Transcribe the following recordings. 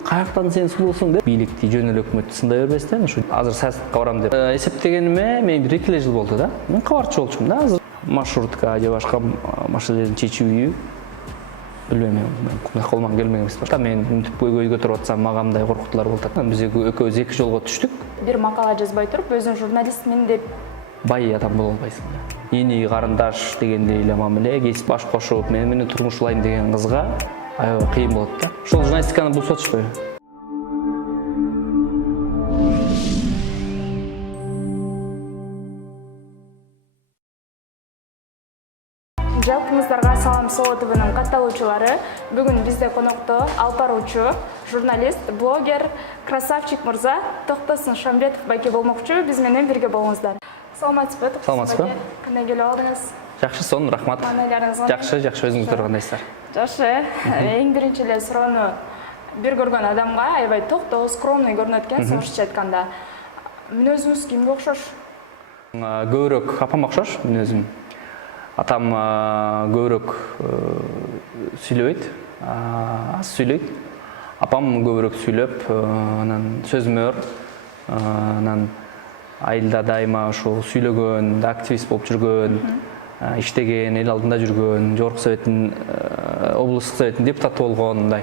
Каяктан сен сулуусуң деп бийликти жөн эле өкмөттү сындай бербестен ушу азыр саясатка барам деп эсептегениме мен бир 2 жыл болду да. Мен кабарчы болчумун да. Азыр маршрутка же башка маселелерди чечүүгө билбейм, мен колуман келмеген эмес бар. Мен мынтип көйгөй көтөрүп атсам мага мындай коркутуулар болуп атат. Биз экөөбүз 2 жолго түштүк. Бир макала жазбай туруп өзүң журналистмин деп Бай адам боло албайсың да. Эни карындаш дегендей эле мамиле, кесип баш кошуп, мен менен турмуш улайм деген кызга аябай кыйын болот да. Ошол журналистиканы бузуп атышпайбы? Жалпыңыздарга салам, Соло ТВнын катталуучулары. Бүгүн бизде конокто алып баруучу журналист, блогер, красавчик мырза Токтосун Шамбетов байке болмокчу. Биз менен бирге болуңуздар. Саламатсызбы? Саламатсызбы? Кандай келип алдыңыз? Жакшы, сонун рахмат. Жакшы, өзүңүздөр кандайсыздар? Жакшы. Эң биринчи эле суроону бир көргөн адамга аябай токтоо, скромный көрүнөт экенсиз, орусча айтканда. Мүнөзүңүз кимге окшош? Көбүрөөк апама окшош мүнөзүм. Атам көбүрөөк сүйлөбөйт, аз сүйлөйт. Апам көбүрөөк сүйлөп, анан сөзмөр, анан айылда дайыма ушул сүйлөгөн, активист болуп жүргөн, иштеген, эл алдында жүргөн, Жогорку Советтин облустук советтин депутаты болгон, мындай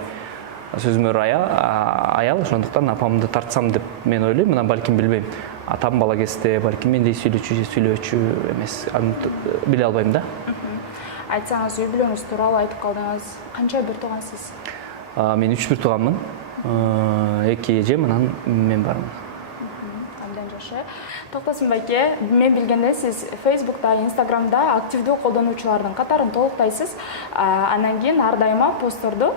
сөзмөр аял, ошондуктан апамды тартсам деп мен ойлойм. Мына балким билбейм. Атам бала кезде балким мендей сүйлөөчү же сүйлөөчү эмес, аны биле албайм да. Айтсаңыз, үй бүлөңүз тууралуу айтып калдыңыз. Канча бир туугансыз? Мен 3 бир тууганмын. 2 эжем, анан мен бармын. Абдан жакшы. Токтосун байке, мен билгенде сиз Facebook'та, Instagram'да активдүү колдонуучулардын катарын толуктайсыз. Анан кийин ар дайыма постторду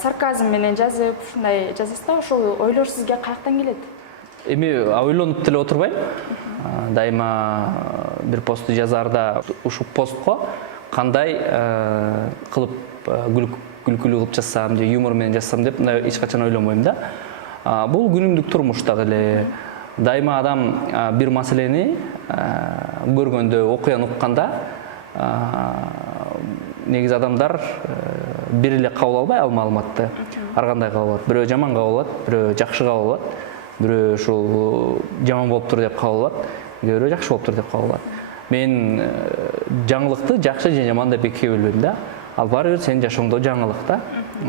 сарказм менен жазып, ушундай жазасыз да. Ошол ойлор сизге каяктан келет? Эми ойлонуп деле отурбайм. Дайыма бир постты жазаарда ушул постко кандай кылып күлкүлүү кылып жазсам же юмор менен жазсам деп мындай эч качан ойлонбойм да. Бул күнүмдүк турмуштагы эле дайыма адам бир маселени көргөндө, окуяны укканда негизи адамдар бир эле кабыл албай ал маалыматты. Ар кандай кабыл алат. Бирөө жаман кабыл алат, бирөө жакшы кабыл алат. Бирөө ушул жаман болуптур деп кабыл алат, бирөө жакшы болуптур деп кабыл алат. Мен жаңылыкты жакшы же жаман деп экиге бөлбөйм да. Ал баары бир сенин жашооңдо жаңылык да.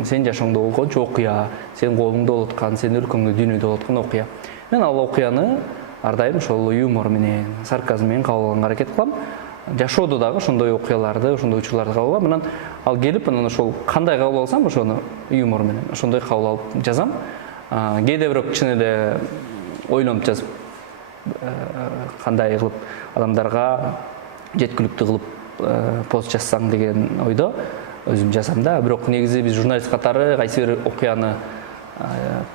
Сенин жашооңдо болгончу окуя, сенин колуңда болуп аткан, сенин өлкөңдө, дүйнөдө болуп аткан окуя. Мен ал окуяны ар дайым ошол юмор менен, сарказм менен кабыл алганга аракет кылам. Жашоодо дагы ошондой окуяларды, ошондой учурларды кабыл алам. Анан ал келип, анан ошол кандай кабыл алсам, ошону юмор менен ошондой кабыл алып жазам. Кээде бирок кичине эле ойлонуп жазып, кандай кылып адамдарга жеткиликтүү кылып пост жазсаң деген ойдо өзүм жазам да. Бирок негизи биз журналист катары кайсы бир окуяны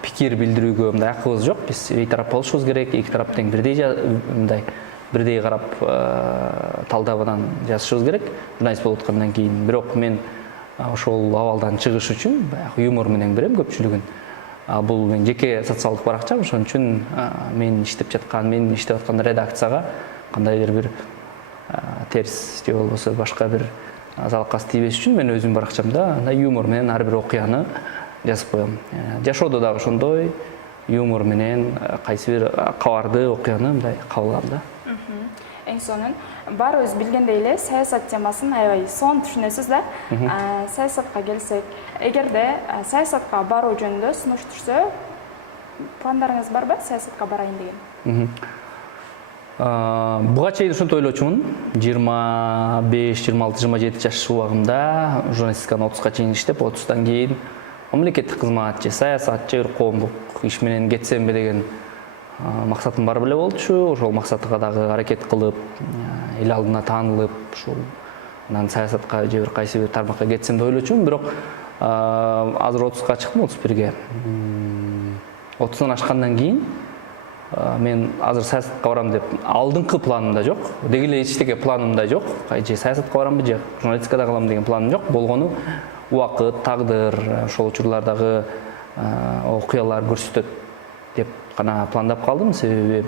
пикир билдирүүгө мындай акыбыз жок. Биз бейтарап болушубуз керек, эки тарап тең бирдей карап талдап анан жазышыбыз керек. Журналист болуп аткандан кийин. Бирок мен ошол абалдан чыгыш үчүн баягы юмор менен берем көпчүлүгүн. Бул мен жеке социалдык баракчам, ошон үчүн мен иштеп аткан редакцияга кандайдыр бир терс же болбосо башка бир залкас тийбеш үчүн мен өзүм баракчамда юмор менен ар бир окуяны жазып коем. Жашоодо дагы ошондой юмор менен кайсы бир кабарды, окуяны мындай кабыл алам да. Эң сонун. Баарыбыз билгендей эле саясат темасын аябай сонун түшүнөсүз да. Саясатка келсек, эгерде саясатка баруу жөнүндө сунуш түшсө, пландарыңыз барбы саясатка барайын деген? Буга чейин ушинтип ойлочумун. 25, 26, 27 жаш убагымда журналистиканы 30га чейин иштеп, 30тан кийин мамлекеттик кызмат же саясат же бир коомдук иш менен кетсемби деген максатым бар беле болчу. Ошол максатка дагы аракет кылып, эл алдына таанылып, ушул анан саясатка же бир кайсы бир тармакка кетсем деп ойлочумун. Бирок азыр 30га чыктым, 31ге. 30дан ашкандан кийин мен азыр саясатка барам деп алдыңкы планымда жок. Деги эле эчтеке планымда жок. Же саясатка барамбы же журналистикада калам деген планым жок. Болгону убакыт, тагдыр, ошол учурлардагы окуялар көрсөтөт деп гана пландап калдым. Себеби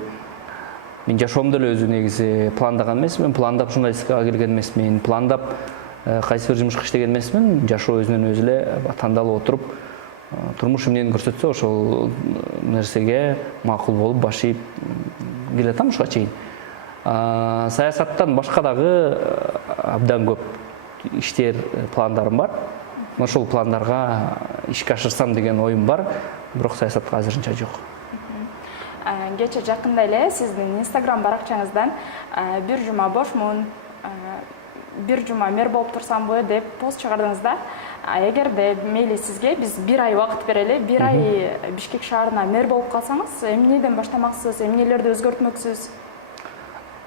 мен жашоомдо эле өзү негизи пландаган эмесмин, пландап журналистикага келген эмесмин, пландап кайсы бир жумушка иштеген эмесмин. Жашоо өзүнөн өзү эле тандалып отуруп турмуш эмнени көрсөтсө ошол нерсеге макул болуп баш ийип келатам ушуга чейин. Саясаттан башка дагы абдан көп иштер, пландарым бар. Ошол пландарга ишке ашырсам деген оюм бар, бирок саясатка азырынча жок. Кече жакында эле сиздин Instagram баракчаңыздан бир жума бошмун, бир жума мэр болуп турсамбы деп пост чыгардыңыз да. Эгерде мейли сизге биз бир ай убакыт берели, бир ай Бишкек шаарына мэр болуп калсаңыз, эмнеден баштамаксыз, эмнелерди өзгөртмөксүз?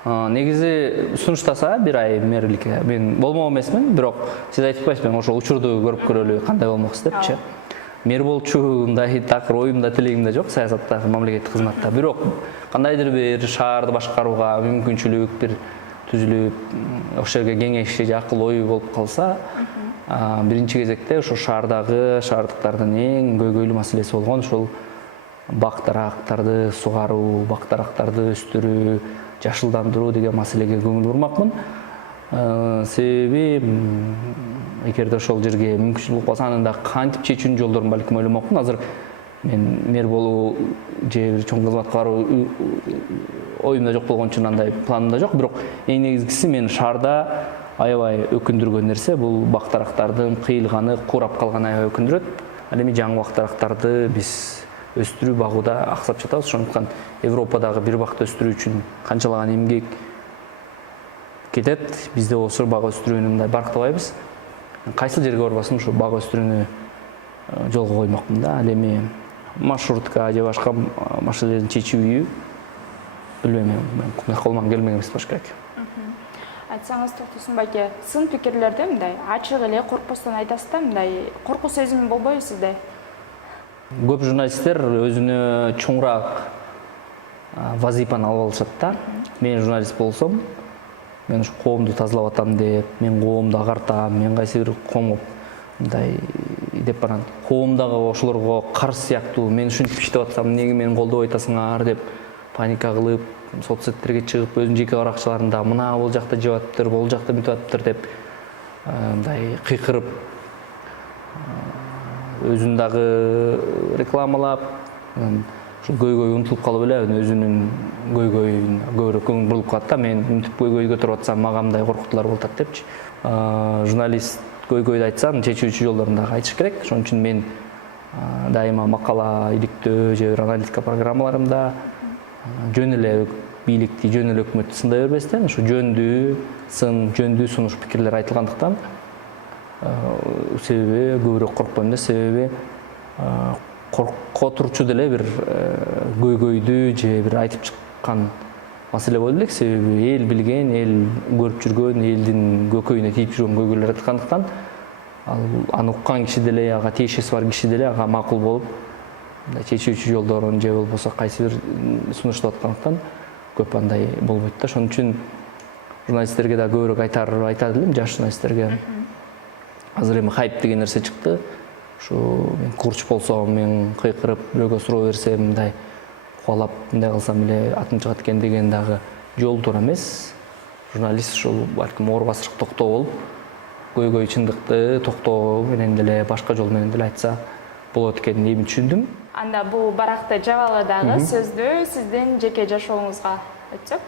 Негизи сунуштаса бир ай мэрликке мен болмок эмесмин, бирок сиз айтып атпайсызбы, ошол учурду көрүп көрөлү кандай болмоксуз депчи. Мэр болчумундай такыр оюмда, тилегимде жок саясатта, мамлекеттик кызматта. Бирок кандайдыр бир шаарды башкарууга мүмкүнчүлүк бир түзүлүп, ошол жерге кеңешчи же акыл ой болуп калса, биринчи кезекте ошо шаардыктардын эң көйгөйлүү маселеси болгон ушул бак-дарактарды сугаруу, бак-дарактарды өстүрүү, жашылдандыруу деген маселеге көңүл бурмакмын. Себеби эгерде ошол жерге мүмкүнчүлүк болсо, анын да кантип чечүүнүн жолдорун балким ойломокмун. Азыр мен мэр болуу же бир чоң кызматка баруу оюмда жок болгон үчүн андай планымда жок. Бирок эң негизгиси мен шаарда аябай өкүндүргөн нерсе бул бак-дарактардын кыйылганы, курап калганы аябай өкүндүрөт. Ал эми жаңы бак-дарактарды биз өстүрүү багууда аксап жатабыз. Ошондуктан Европадагы бир бакты өстүрүү үчүн канчалаган эмгек кетет. Бизде болсо бак өстүрүүнү мындай барктабайбыз. Кайсыл жерге барбасын ушу бак өстүрүүнү жолго коймокмун да. Ал эми маршрутка же башка маселелердин чечүүгө билбейм, мен колуман келмеген эмес болуш керек. Айтсаңыз, Токтосун байке, сын пикирлерди мындай ачык эле коркпостон айтасыз да, мындай коркуу сезими болбойбу сизде? Көп журналисттер өзүнө чоңураак вазипаны алып алышат да. Мен журналист болсом, мен ушу коомду тазалап атам деп, мен коомду агартам, мен кайсы бир коомго мындай деп барам. Коомдагы ошолорго каршы сыяктуу, мен ушинтип иштеп атсам, эмнеге мени колдобой атасыңар деп паника кылып, соцсеттерге чыгып, өзүнүн жеке баракчаларында мына бул жакта жеп атыптыр, бул жакта бүтүп атыптыр деп мындай кыйкырып, өзүн дагы рекламалап, ушул көйгөй унутулуп калып эле өзүнүн көйгөйүн көбүрөөк көңүл буруп калат да. Мен мынтип көйгөй көтөрүп атсам, мага мындай коркутуулар болуп атат депчи. Журналист көйгөйдү айтса, чечүүчү жолдорун дагы айтыш керек. Ошон үчүн мен дайыма макала иликтөө же аналитика программаларымда жөн эле бийликти, жөн эле өкмөттү сындай бербестен, ушу жөндүү сунуш пикирлер айтылгандыктан себеби көбүрөөк коркпойм да. Себеби коркотурчу деле бир көйгөйдү же бир айтып чыккан маселе болду элек. Себеби эл билген, эл көрүп жүргөн, элдин көкөйүнө тийип жүргөн көйгөйлөр айткандыктан аны уккан киши деле, ага тиешеси бар киши деле ага макул болуп чечүүчү жолдорун же болбосо кайсы бир сунуштап аткандыктан көп андай болбойт да. Ошон үчүн журналисттерге да көбүрөөк айтат элем, жаш журналисттерге. Азыр эми хайп деген нерсе чыкты. Ушу мен курч болсом, мен кыйкырып бирөөгө суроо берсем, мындай кубалап мындай кылсам эле атым чыгат экен деген дагы жол туура эмес. Журналист ушул балким оор басырык токтоо болуп, көйгөй чындыкты токтоо менен деле, башка жол менен деле айтса болот экенин эми түшүндүм. Анда бул баракты жабалы дагы сөздү сиздин жеке жашооңузга өтсөк.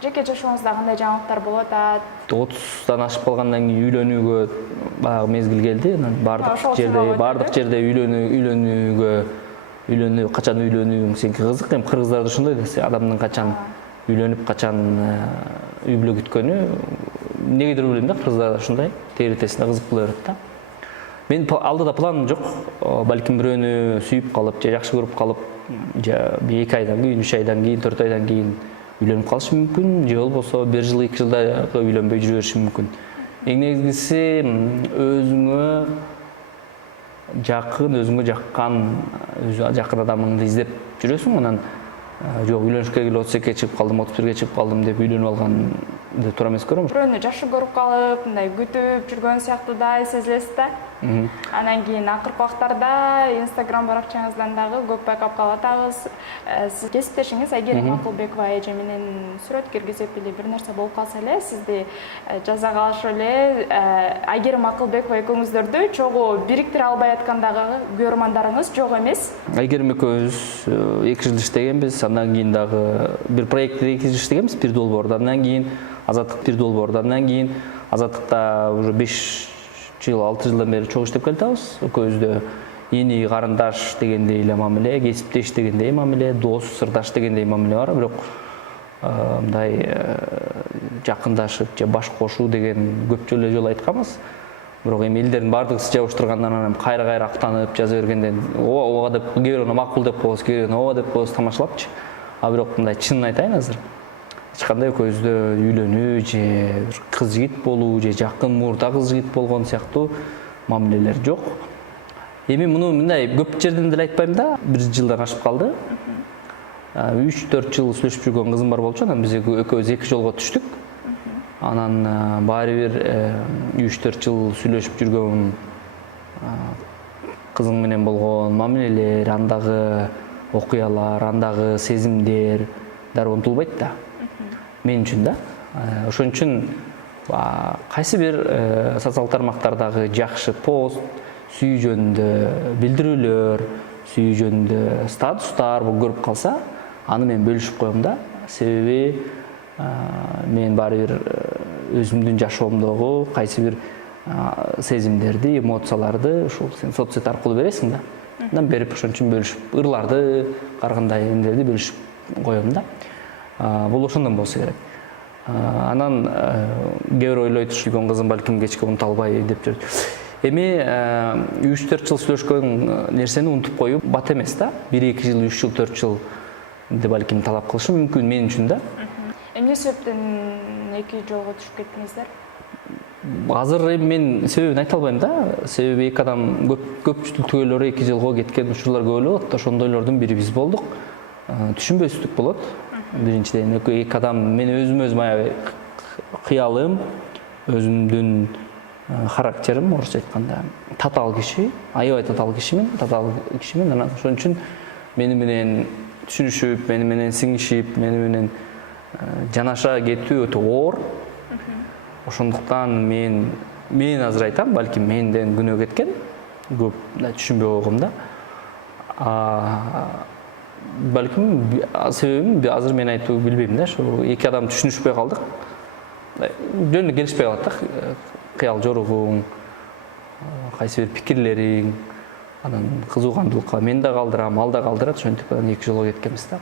Жеке жашооңузда кандай жаңылыктар болуп атат? 30-дан ашып калгандан кийин үйлөнүүгө баягы мезгил келди. Бардык жерде үйлөнүү, качан үйлөнүү сеники кызык. Эми кыргыздарда ошондой да, адамдын качан үйлөнүп, качан үй бүлө күткөнү эмнегедир билбейм да, кыргыздарда ошондой тегеретесине кызык боло берет да. Мен алдыда планым жок. Балким бирөөнү сүйүп калып же жакшы көрүп калып, же 2 айдан кийин, 3 айдан кийин, 4 айдан кийин үйлөнүп калышым мүмкүн, же болбосо 1 жыл, 2 жылда үйлөнбөй жүрө беришим мүмкүн. Эң негизгиси өзүңө жакын, өзүңө жакын адамыңды издеп жүрөсүң. Анан жок үйлөнүшкө келип 32-ге чыгып калдым, 31-ге чыгып калдым деп үйлөнүп алганды туура эмес көрөм. Бирөөнү жакшы көрүп калып, мындай күтүп жүргөн сыяктуу да сезилесиз да? Анан кийин акыркы убактарда Instagram баракчаңыздан дагы көп байкап калып атабыз. Сиз кесиптешиңиз Айгерим Макулбекова эже менен сүрөт киргизип эле бир нерсе болуп калса эле сизди жаза калышып эле Айгерим Макулбекова экөөңүздөрдү чогуу бириктире албай аткандагы көрөрмандарыңыз жок эмес. Айгерим экөөбүз 2 жыл иштегенбиз, андан кийин дагы бир проектте 2 жыл иштегенбиз, бир долбоордо, андан кийин Азаттык бир долбоордо, андан кийин Азаттыкта уже 5 жыл 6 жылдан бери чогуу иштеп келатабыз. Экөөбүздө эни карындаш дегендей эле мамиле, кесиптеш дегендей мамиле, дос, сырдаш дегендей мамиле бар, бирок мындай жакындашып же баш кошуу деген көпчө эле жолу айтканбыз. Бирок эми элдердин бардыгысы жабыштыргандан анан кайра актанып жаза бергенден ооба деп кээ бирөө макул деп коебуз, кээ бирөө ооба деп коебуз тамашалапчы. А бирок мындай чынын айтайын азыр эч кандай экөөбүздө үйлөнүү же бир кыз жигит болуу же жакын мурда кыз жигит болгон сыяктуу мамилелер жок. Эми муну мындай көп жерден деле айтпайм да, 1 жылдан ашып калды. 3-4 жыл сүйлөшүп жүргөн кызым бар болчу, анан биз экөөбүз 2 жолго түштүк. Анан баары бир 3-4 жыл сүйлөшүп жүргөн кызым менен болгон мамилелер, андагы окуялар, андагы сезимдер дароо унутулбайт да. Мен үчүн да. Ошон үчүн кайсы бир социалдык тармактардагы жакшы пост, сүйүү жөнүндө билдирүүлөр, сүйүү жөнүндө статустар көрүп калса, аны мен бөлүшүп коем да. Себеби мен баары бир өзүмдүн жашоомдогу кайсы бир сезимдерди, эмоцияларды ушул сен соцсет аркылуу бересиң да. Андан берип ошон үчүн бөлүшүп, ырларды, каргандай эмдерди бөлүшүп коем да. Бул ошондон болсо керек. Анан кээ бирөө ойлойт жүргөн кызым балким кечке унута албай деп жүрөт. Эми 3-4 жыл сүйлөшкөн нерсени унутуп коюу бат эмес да. 1-2 жыл, 3 жыл, 4 жыл деп балким талап кылышы мүмкүн мен үчүн да. Эмне себептен 2 жолго түшүп кеттиңиздер? Азыр мен себебин айта албайм да. Себеби эки адам көпчүлүктөгөлөр 2 жылга кеткен учурлар көп эле болот. Ошондойлордун бири биз болдук. Түшүнбөстүк болот. Биринчиден эки адам мен өзүм аябай кыялым, өзүмдүн характерим, орусча айтканда, татаал киши, аябай татаал кишимин, анан ошон үчүн мени менен түшүнүшүп, мени менен сиңишип, мени менен жанаша кетүү өтө оор. Ошондуктан мен азыр айтам, балким менден күнөө кеткен, көп түшүнбөй койгом да. Балким себебин азыр мен айтуу билбейм да, ошо эки адам түшүнүшпөй калдык. Жөнүндө келишпей калат да. Кыял жоругуң, кайсы бир пикирлериң, анан кызуугандуулукка мен да калдырам, ал да калдырат, ошентип анан 2 жолго кеткенбиз да.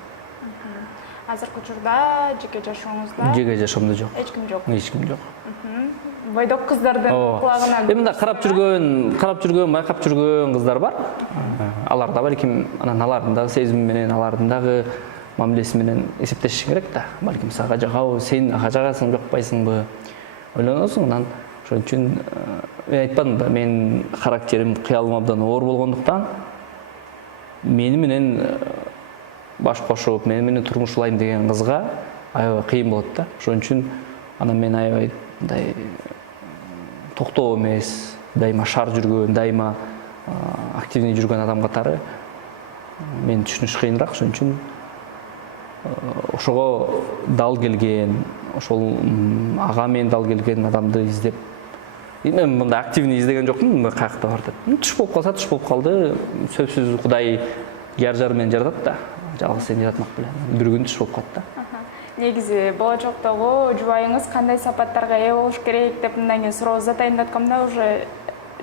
Азыркы учурда жеке жашооңузда? Жеке жашоомдо жок. Эч ким жок. Эч ким жок. Бойдок кыздардын кулагына. Эми мында карап жүргөн, байкап жүргөн кыздар бар. Алар да балким анан алардын дагы сезими менен, алардын дагы мамилеси менен эсептешиш керек да. Балким сага жагабы, сен ага жагасың, жакпайсыңбы? Ойлоносуң, анан ошон үчүн мен айтпадым да, мен характерим, кыялым абдан оор болгондуктан мени менен баш кошуп, мени менен турмуш улайм деген кызга аябай кыйын болот да. Ошон үчүн анан мен аябай мындай токтоо эмес, дайыма шар жүргөн, дайыма активный жүргөн адам катары мен түшүнүш кыйыныраак. Ошон үчүн ошого дал келген, ошол ага мен дал келген адамды издеп, мен мындай активный издеген жокмун, каякта бар деп. Туш болуп калса, туш болуп калды. Сөзсүз Кудай жар менен жаратат да. Жалгыз сен жаратмак беле. Бир күн туш болуп калат да. Негизи болочоктогу жубайыңыз кандай сапаттарга ээ болуш керек деп мындан кийин суроо задайын деп аткамда уже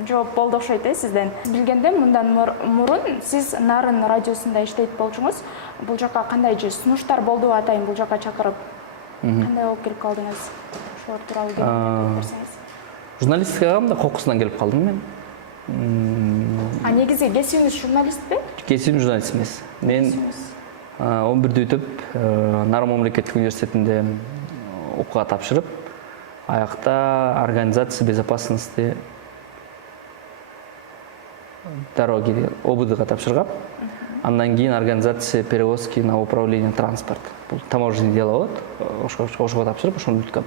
жооп болду окшойт сизден. Билгенде мындан мурун сиз Нарын радиосунда иштейт болчуңуз. Бул жака кандай же сунуштар болду атайын бул жака чакырып? Кандай болуп келип калдыңыз? Ошолор тууралуу берсеңиз. Журналистикага да кокусунан келип калдым мен. Негизи кесибиңиз журналистпи? Кесибим журналист эмес. Мен 11-дө бүтүп, Нарын мамлекеттик университетинде окууга тапшырып, аякта организация безопасности дороги ОБДга тапшыргам. Андан кийин организация перевозки на управление транспорт. Бул таможенный дело болот. Ошого тапшырып, ошону бүткөм.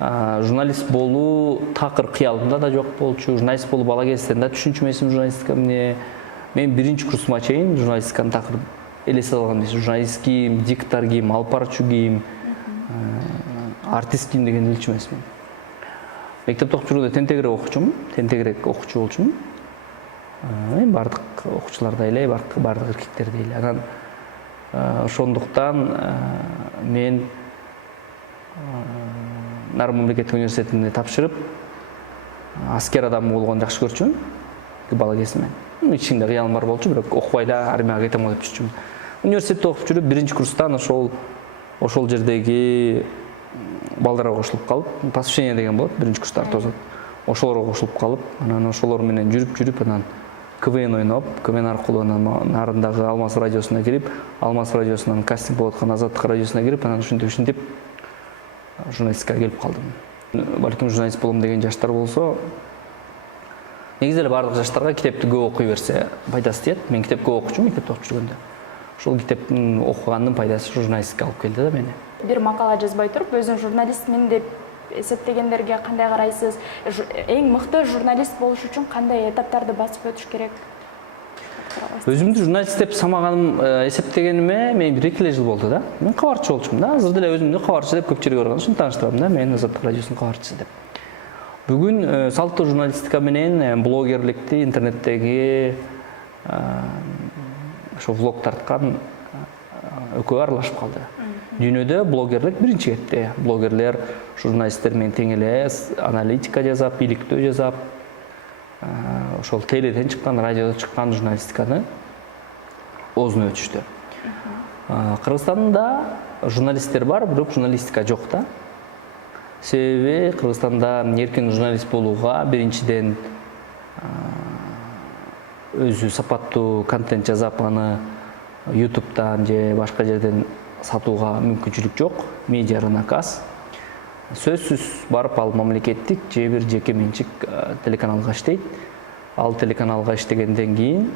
журналист болуу такыр кыялымда да жок болчу. Журналист болуп бала кезден да түшүнчүмөсүм журналистика эмне. Мен биринчи курсума чейин журналистиканы такыр элесе алган эмес. Журналист ким, диктор ким, алып баруучу ким, артист ким дегенди билчү эмесмин. Мектепте окуп жүргөндө тентегирээк окуучу болчумун. Эми бардык окуучулардай эле, бардык эркектердей эле. Анан ошондуктан мен Нарын мамлекеттик университетине тапшырып, аскер адам болгонду жакшы көрчүмүн бала кезимден. Ичимде кыялым бар болчу, бирок окубай эле армияга кетем го деп жүрчүмүн. Университетте окуп жүрүп, биринчи курстан ошол жердеги балдарга кошулуп калып, посвящение деген болот, биринчи курстар тозот. Ошолорго кошулуп калып, анан ошолор менен жүрүп, анан КВН ойноп, КВН аркылуу Нарындагы Алмаз радиосуна кирип, Алмаз радиосунан кастинг болуп аткан Азаттык радиосуна кирип, анан ушинтип журналистикага келип калдым. Балким журналист болом деген жаштар болсо, негизи эле бардык жаштарга китепти көп окуй берсе пайдасы тиет. Мен китеп көп окучумун мектепте окуп жүргөндө. Ошол китептин окугандын пайдасы журналистикага алып келди да мени. Бир макала жазбай туруп, өзүң журналистмин деп эсептегендерге кандай карайсыз? Эң мыкты журналист болуш үчүн кандай этаптарды басып өтүш керек? Өзүмдү журналист деп самаганым, эсептегениме мен 1-2 жыл болду да. Мен кабарчы болчумун да. Азыр деле өзүмдү кабарчы деп көп жерге барган үчүн тааныштырам да. Мен Азаттык радиосунун кабарчысы деп. Бүгүн салттуу журналистика менен блогерликти интернеттеги ошо влог тарткан экөө аралашып калды. Дүйнөдө блогерлик биринчи кетти. Блогерлер журналисттер менен тең эле аналитика жасап, иликтөө жасап, ошол теледен чыккан, радиодон чыккан журналистиканы оозуна өтүштү. Кыргызстанда журналисттер бар, бирок журналистика жок да. Себеби Кыргызстанда эркин журналист болууга биринчиден өзү сапаттуу контент жасап, аны YouTube'дан же башка жерден сатууга мүмкүнчүлүк жок, медиа рынок аз. Сөзсүз барып ал мамлекеттик же бир жеке менчик телеканалга иштейт. Ал телеканалга иштегенден кийин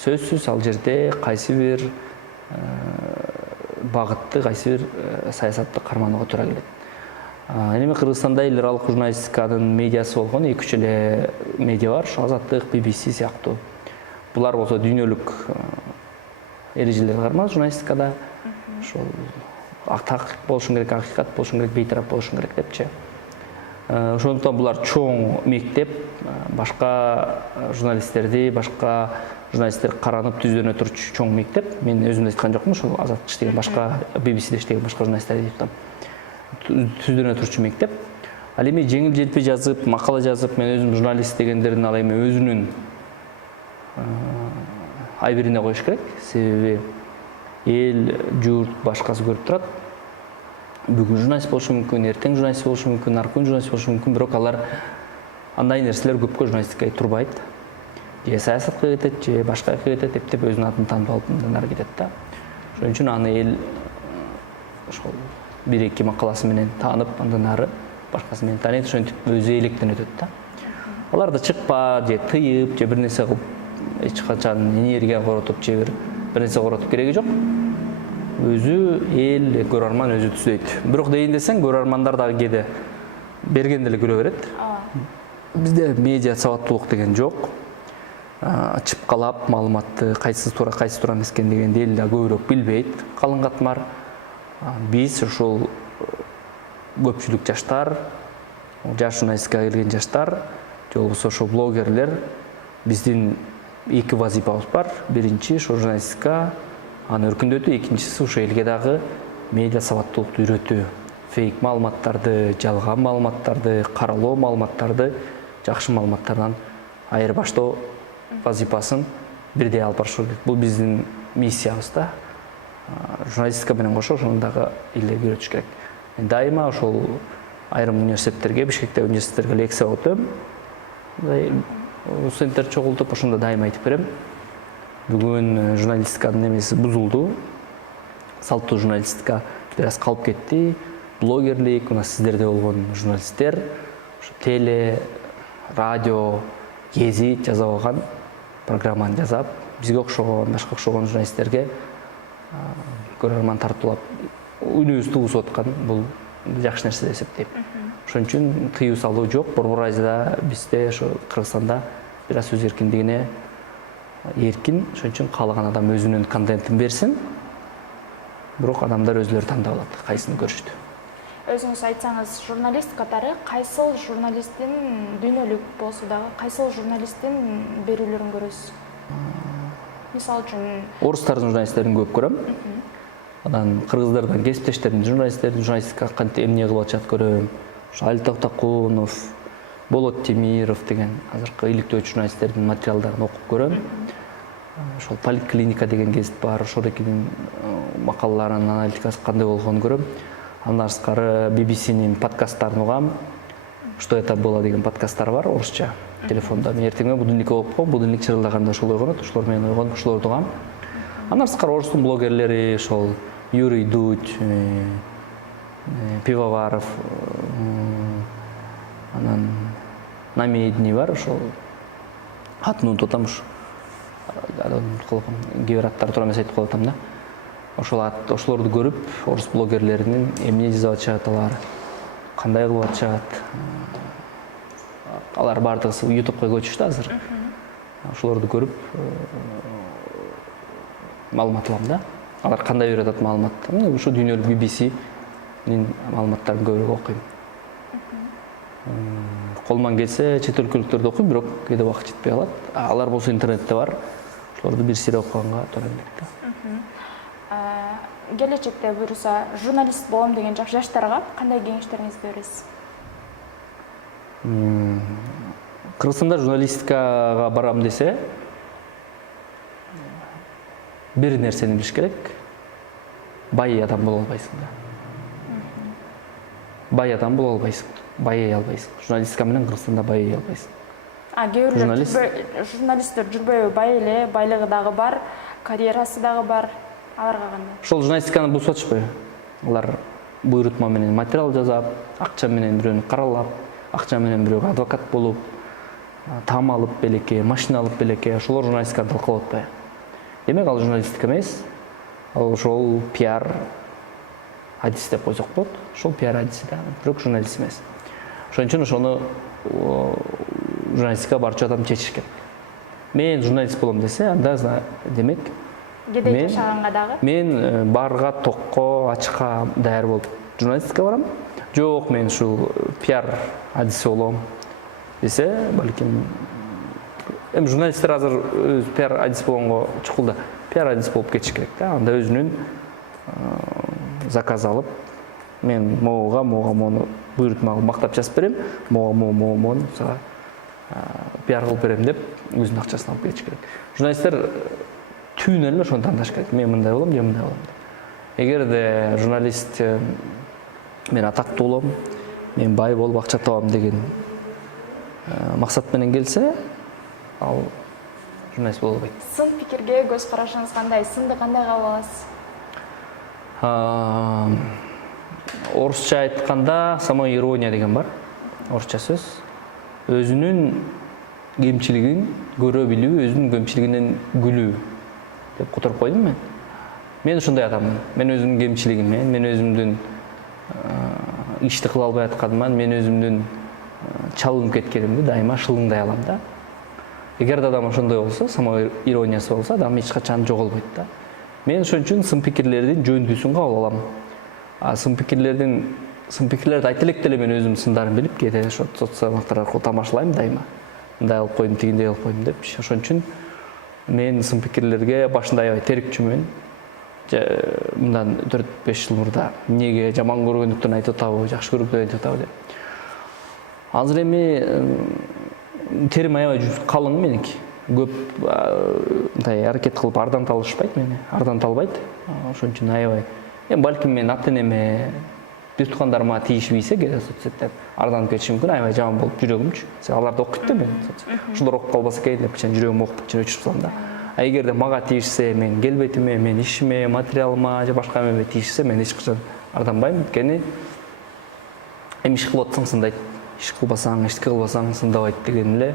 сөзсүз ал жерде кайсы бир багытты, кайсы бир саясатты карманууга туура келет. Эми Кыргызстанда эл аралык журналистиканын медиасы болгон 2-3 эле медиа бар, Азаттык, BBC сыяктуу. Булар болсо дүйнөлүк эрежелерге кармаз журналистикада. Ошол так болушун керек, акыйкат болушун керек, бейтарап болушун керек депчи. Ошондуктан булар чоң мектеп, башка журналисттерди, башка журналисттер каранып түздөнө турчу чоң мектеп. Мен өзүм айткан жокмун, ошол Азаттык иштеген башка, BBCде иштеген башка журналисттерди деп атам. Түздөнө турчу мектеп. Ал эми жеңил-желпи жазып, макала жазып, мен өзүм журналист дегендердин ал эми өзүнүн айбирине коюш керек. Себеби эл, журт, башкасы көрүп турат. Бүгүн журналист болушу мүмкүн, эртең журналист болушу мүмкүн, наркын журналист болушу мүмкүн, бирок алар андай нерселер көпкө журналистикага турбайт. Же саясатка кетет, же башка жака кетет, эптеп өзүнүн атын таанып алып мындан ары кетет да. Ошон үчүн аны эл ошол 1-2 макаласы менен таанып, андан ары башкасы менен тааныйт, ошентип өзү электен өтөт да. Аларды чыкпа, же тыйып, же бир нерсе кылып, эч качан энергия коротуп, же бир нерсе коротуп кереги жок. Өзү эл, көрөрман өзү түзөйт. Бирок дейин десең, көрөрмандар дагы кээде берген деле көрө берет. Бизде медиа сабаттуулук деген жок. Чыпкалап маалыматты кайсы туура, кайсы туура эмес экен дегенди эл да көбүрөөк билбейт. Калың катмар. Биз ошол көпчүлүк жаштар, жаш журналистикага келген жаштар, же болбосо ошо блогерлер, биздин 2 вазифабыз бар. Биринчи ошо журналистика аны өркүндөтүү, экинчиси ошо элге дагы медиа сабаттуулукту үйрөтүү. Фейк маалыматтарды, жалган маалыматтарды, каралоо маалыматтарды жакшы маалыматтардан айырбаштоо вазифасын бирдей алып барыш керек. Бул биздин миссиябыз да. Журналистика менен кошо ошону дагы элдерге үйрөтүш керек. Мен дайыма ошол айрым университеттерге, Бишкектеги университеттерге лекция өтөм. Студенттер чогултуп, ошондо дайыма айтып берем. Бүгүн журналистиканын немеси бузулду. Салттуу журналистика бир аз калып кетти. Блогерлик, мына сиздерде болгон журналисттер, теле, радио, гезит жазып алган программаны жасап, бизге окшогон, башка окшогон журналисттерге көрөрман тартуулап, үнүбүздү угузуп аткан бул жакшы нерсе деп эсептейм. Ошон үчүн тыюу салуу жок. Борбор Азияда бизде ошо Кыргызстанда бир аз сөз эркиндигине эркин. Ошон үчүн каалаган адам өзүнүн контентин берсин. Бирок адамдар өзлөрү тандап алат, кайсыны көрүштү. Өзүңүз айтсаңыз, журналист катары кайсыл журналисттин дүйнөлүк болсо дагы кайсыл журналисттин берүүлөрүн көрөсүз? Мисалы үчүн Орустардын журналисттерин көп көрөм. Анан кыргыздардан кесиптештеримдин журналисттердин журналистика кантип эмне кылып атышат көрөм. Ошо Али Токтокунов, Болот Темиров деген азыркы иликтөөчү журналисттердин материалдарын окуп көрөм. Ошол Поликлиника деген гезит бар, ошодокинин макалаларынын аналитикасы кандай болгонун көрөм. Андан сырткары BBC-нин подкасттарын угам. Что это было деген подкасттары бар орусча телефонда. Мен эртең менен будильник окуп коем, будильник чырылдаганда ошол ойгонот, ошолор менен ойгонуп, ошолорду угам. Андан сырткары орустун блогерлери, ошол Юрий Дудь, Пивоваров, анан Намедни бар, ошол атын унутуп атам ушу. Кээ бир аттар туура эмес айтып калып атам да. Ошолорду көрүп, орус блогерлеринин эмне жазып атышат, алар кандай кылып атышат. Алар бардыгысы YouTube'га көчүштү азыр. Ошолорду көрүп маалымат алам да. Алар кандай берип атат маалыматты. Ушу дүйнөлүк BBC-нин маалыматтарын көбүрөөк окуйм. Колуман келсе чет өлкөлүктөрдү окуйм, бирок кээде убакыт жетпей калат. Алар болсо интернетте бар. Ошолорду бир сире окуганга туура келет да. Келечекте буюрса журналист болом деген жаштарга кандай кеңештериңизди бересиз? Кыргызстанда журналистикага барам десе, бир нерсени билиш керек. Бай адам боло албайсың да. Бай адам боло албайсың, байый албайсың. Журналистика менен Кыргызстанда байый албайсың. Кээ бирөө журналисттер жүрбөйбү, бай эле, байлыгы дагы бар, карьерасы дагы бар. Аларга кандай? Ошол журналистиканы бузуп атышпайбы? Алар буйрутма менен материал жазап, акча менен бирөөнү каралап, акча менен бирөөгө адвокат болуп, таам алып белекке, машина алып белекке, ошолор журналистиканы талкалап атпайбы? Демек ал журналистика эмес, ал ошол пиар адис деп койсок болот. Ошол пиар адиси да, бирок журналист эмес. Ошон үчүн ошону журналистикага барчу адам чечиш керек. Мен журналист болом десе, анда демек кедей жашаганга дагы мен барга, токко, ачка даяр болуп журналистикага барам. Жок, мен ушул пиар адиси болом десе, балким журналисттер азыр пиар адис болгонго чукул да, пиар адис болуп кетиш керек да. Анда өзүнүн заказ алып, мен могуга мону буйрутма кылып мактап жазып берем, мону сага пиар кылып берем деп өзүнүн акчасын алып кетиш керек. Журналисттер түйүнөн эле ошону тандаш керек. Мен мындай болом, же мындай болом деп. Эгерде журналист мен атактуу болом, мен бай болуп акча табам деген максат менен келсе, ал журналист боло албайт. Сын пикирге көз карашыңыз кандай? Сынды кандай кабыл аласыз? Орусча айтканда самоирония деген бар. Орусча сөз. Өзүнүн кемчилигин көрө билүү, өзүнүн кемчилигинен күлүү деп которуп койдум мен. Мен ушундай адаммын. Мен өзүмдүн кемчилигиммен, мен өзүмдүн ишти кыла албай атканыман, мен өзүмдүн чалынып кеткенимди дайыма шылыңдай алам да. Эгерде адам ошондой болсо, самоирониясы болсо, адам эч качан жоголбойт да. Мен ошон үчүн сын пикирлердин жөндүүсүн кабыл алам. Сын пикирлерди айта электе эле мен өзүмдүн сындарын билип, кээде ошо соцсалмактар аркылуу тамашалайм дайыма. Мындай кылып коюм, тигиндей кылып коюм деп. Ошон үчүн мен сын пикирлерге башында аябай терикчүмүн. Мындан 4-5 жыл мурда эмнеге жаман көргөндүктөн айтып атабы, жакшы көргөндүктөн айтып атабы деп. Азыр эми терим аябай калың меники. Көп мындай аракет кылып ардан талышпайт мени, ардан талбайт. Ошон үчүн аябай. Эми балким мен ата-энеме, бир тукандарыма тийишпейсе, кээде соцсеттер арданып кетиши мүмкүн, аябай жаман болуп жүрөгүмчү. Аларды окуйт да мен. Ошолор окуп калбаса экен деп кичине жүрөгүм окуп кичине өчүрүп салам да. Эгерде мага тийишсе, мен келбетиме, мен ишиме, материалыма же башка эмеме тийишсе, мен эч качан арданбайм. Анткени эми иш кылып атсаң сындайт, иш кылбасаң, эчтеке кылбасаң сындабайт деген эле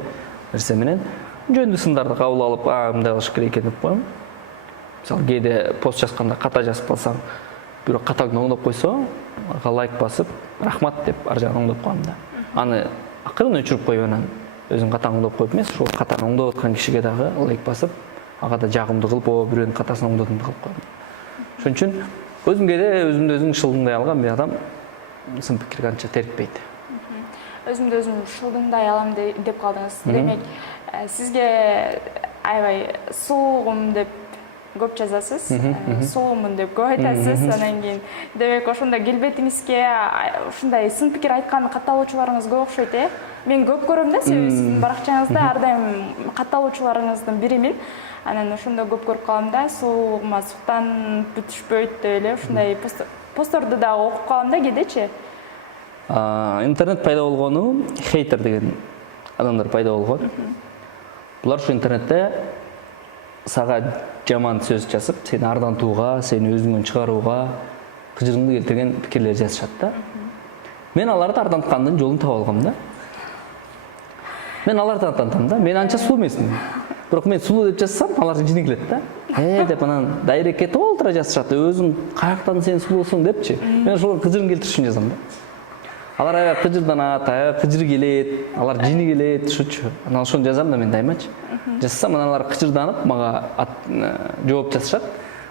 нерсе менен жөндүү сындарды кабыл алып, мындай кылыш керек экен деп коем. Мисалы, кээде пост жазганда ката жазып калсаң, бирок катаңды оңдоп койсо, ага лайк басып, рахмат деп ар жагын оңдоп коем да. Аны акырын өчүрүп коюп анан өзүң катаң оңдоп коюп эмес, ошол катаны оңдоп аткан кишиге дагы лайк басып, ага да жагымдуу кылып, бирөөнүн катасын оңдодум деп кылып коем. Ошон үчүн өзүмгө да өзүмдү өзүң шылдыңдай алган бир адам сын пикирге анча терикпейт. Өзүмдү өзүм шылдыңдай алам деп калдыңыз. Демек, сизге аябай сулугум деп көп жазасыз, сулуумун деп көп айтасыз. Анан кийин демек ошондой келбетиңизге ушундай сын пикир айткан катталуучуларыңыз көп окшойт, э? Мен көп көрөм да, себеби сиздин баракчаңызда ар дайым катталуучуларыңыздын биримин. Анан ошондо көп көрүп калам да, сулуугума суктан бүтүшпөйт деп эле ушундай постторду дагы окуп калам да кээдечи. Интернет пайда болгону хейтер деген адамдар пайда болгон. Булар ушу интернетте сага жаман сөз жазып, сени ардантууга, сени өзүңөн чыгарууга, кыжырыңды келтирген пикирлер жазышат да. Мен аларды арданткандын жолун таап алгам да. Мен аларды ардантам да. Мен анча сулуу эмесмин. Бирок мен сулуу деп жазсам, алар жини келет да. Деп анан дайрекке толтура жазышат. Өзүң каяктан сен сулуусуң депчи. Мен ошолор кыжырын келтириш үчүн жазам да. Алар аябай кыжырданат, аябай кыжыры келет, алар жини келет, ушучу. Анан ошону жазам да мен даймачы. Жазсам, анан алар кыжырданып, мага жооп жазышат.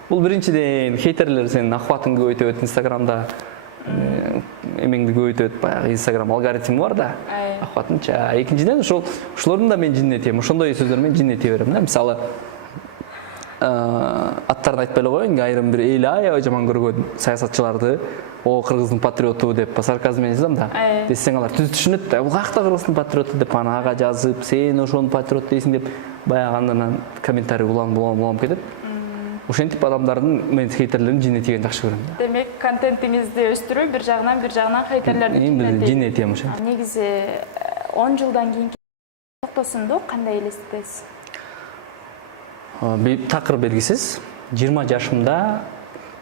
Бул биринчиден хейтерлер сенин акыбатыңды көбөйтөт, Инстаграмда эмеңди көбөйтөт, баягы Инстаграм алгоритми бар да. Акыбатынча. Экинчиден ошолордун да мен жиннетем. Ошондой сөздөр менен жиннете берем да. Мисалы, аттарын айтпай эле коеюн, айрым бир эл аябай жаман көргөн саясатчыларды кыргыздын патриоту деп сарказм менен жазам да. Десең алар түз түшүнөт да. Бул каякта кыргыздын патриоту деп ага жазып, сен ошонун патриот дейсиң деп баягы андан комментарий улам кетет. Ошентип адамдардын мен хейтерлерин жиннетигенди жакшы көрөм да. Демек, контентиңизди өстүрүү бир жагынан хейтерлерди жиннетем ошо. Негизи 10 жылдан кийинки токтосунду кандай элестетесиз? Такыр белгисиз. 20 жашымда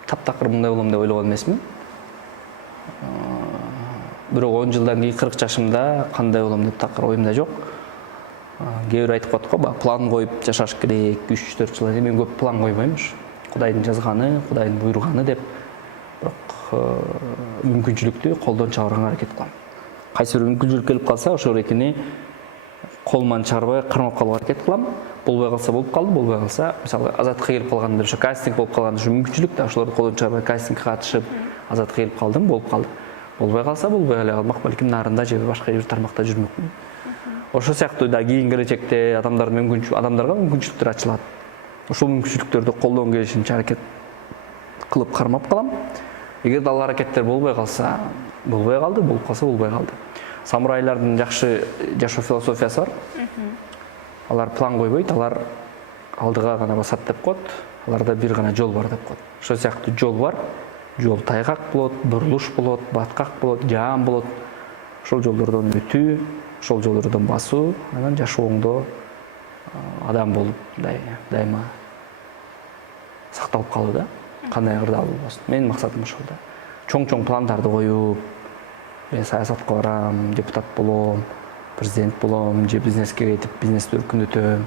таптакыр мындай болом деп ойлогон эмесмин. Бирок 10 жылдан кийин 40 жашымда кандай болом деп такыр оюмда жок. Кээ бир айтып коет го, план коюп жашаш керек, 3-4 жыл. Мен көп план койбойм. Кудайдын жазганы, Кудайдын буйруганы деп. Бирок мүмкүнчүлүктү колдон чыгарганга аракет кылам. Кайсы бир мүмкүнчүлүк келип калса, ошол эркини колуман чыгарбай кармап калууга аракет кылам. Болбой калса болуп калды, болбой калса, мисалы, Азаттыкка келип калганда ошо кастинг болуп калганда ошо мүмкүнчүлүк да, ошолорду колдон чыгарбай кастингге катышып, Азаттыкка келип калдым, болуп калды. Болбой калса, болбой эле калмак, балким нарында же башка бир тармакта жүрмөкмүн. Ошол сыяктуу да кийинки келечекте адамдарга мүмкүнчүлүктөр ачылат. Ошол мүмкүнчүлүктөрдү колдон келишинче аракет кылып кармап калам. Эгер ал аракеттер болбой калса, болбой калды, болуп калса болбой калды. Самурайлардын жакшы жашоо философиясы бар. Алар план койбойт, алар алдыга гана басат деп коет. Аларда бир гана жол бар деп коет. Ошол сыяктуу жол бар. Жол тайгак болот, бурулуш болот, баткак болот, жаам болот. Ошол жолдордон өтүү, ошол жолдордон басуу, анан жашооңдо адам болуп дайыма сакталып калуу да. Кандай кырдаал болбосун. Менин максатым ошол да. Чоң пландарды коюп, мен саясатка барам, депутат болом, президент болом, же бизнеске кетип бизнести өркүндөтөм,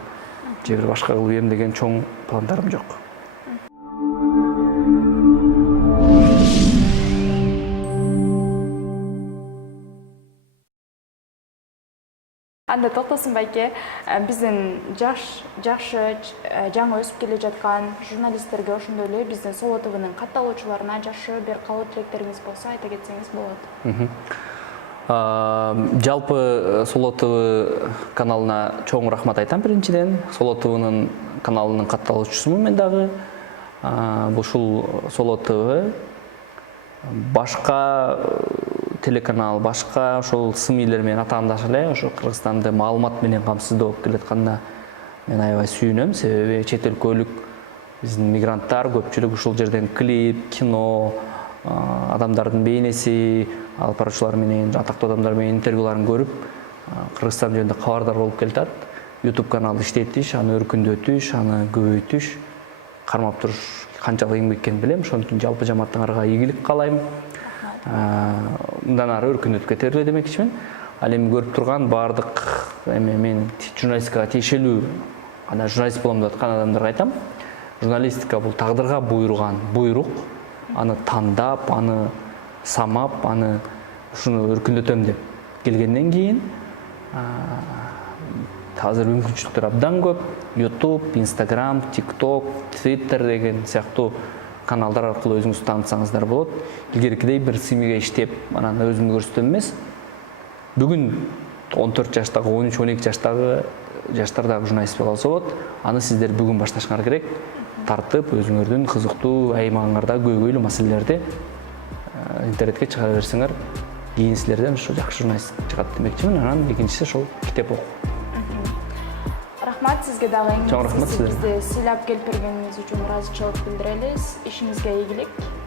же бир башка кылып ийем деген чоң пландарым жок. Анда токтосун байке, биздин жакшы жаңы өсүп келе жаткан журналисттерге ошондой эле биздин Соло ТВнын катталуучуларына жакшы бир каалоо тилектериңиз болсо айта кетсеңиз болот. Жалпы Соло ТВ каналына чоң рахмат айтам биринчиден. Соло ТВнын каналынын катталуучусумун мен дагы. Ушул Соло ТВ башка телеканал, башка ошол сын иелер менен атаандаш эле ошо Кыргызстанды маалымат менен камсыздоо болуп келатканына мен аябай сүйүнөм. Себеби чет өлкөлүк биздин мигранттар көпчүлүк ушул жерден клип, кино, адамдардын бейнеси, алып баруучулар менен, атактуу адамдар менен интервьюларын көрүп, Кыргызстан жөнүндө кабардар болуп келатат. YouTube канал иштетиш, аны өркүндөтүш, аны көбөйтүш, кармап туруш канчалык эмгек экенин билем. Ошон үчүн жалпы жамааттарга ийгилик каалайм. Мындан ары өркүндөтүп кетерлер демекчимин. Ал эми көрүп турган баардык мен журналистикага тиешелүү, журналист болом деп аткан адамдарга айтам. Журналистика бул тагдырга буйруган буйрук. аны тандап, аны самап, аны ушуну өркүндөтөм деп келгенден кийин азыр мүмкүнчүлүктөр абдан көп. YouTube, Instagram, TikTok, Twitter деген сыяктуу каналдар аркылуу өзүңүздү таанытсаңыздар болот. Илгеркидей бир семьяга иштеп, анан өзүмдү көрсөтөм эмес. Бүгүн 14 жаштагы, 13-12 жаштагы жаштар дагы журналист боло алса болот. Аны сиздер бүгүн башташыңар керек. Тартып, өзүңөрдүн кызыктуу, аймагыңардагы көйгөйлүү маселелерди интернетке чыгара берсеңер, кийин силерден ушу жакшы журналист чыгат демекчимин. Анан экинчиси ошол китеп окуу. Рахмат сизге дагы. Чоң рахмат сизге. Бизди сыйлап келип бергениңиз үчүн ыраазычылык билдиребиз. Ишиңизге ийгилик.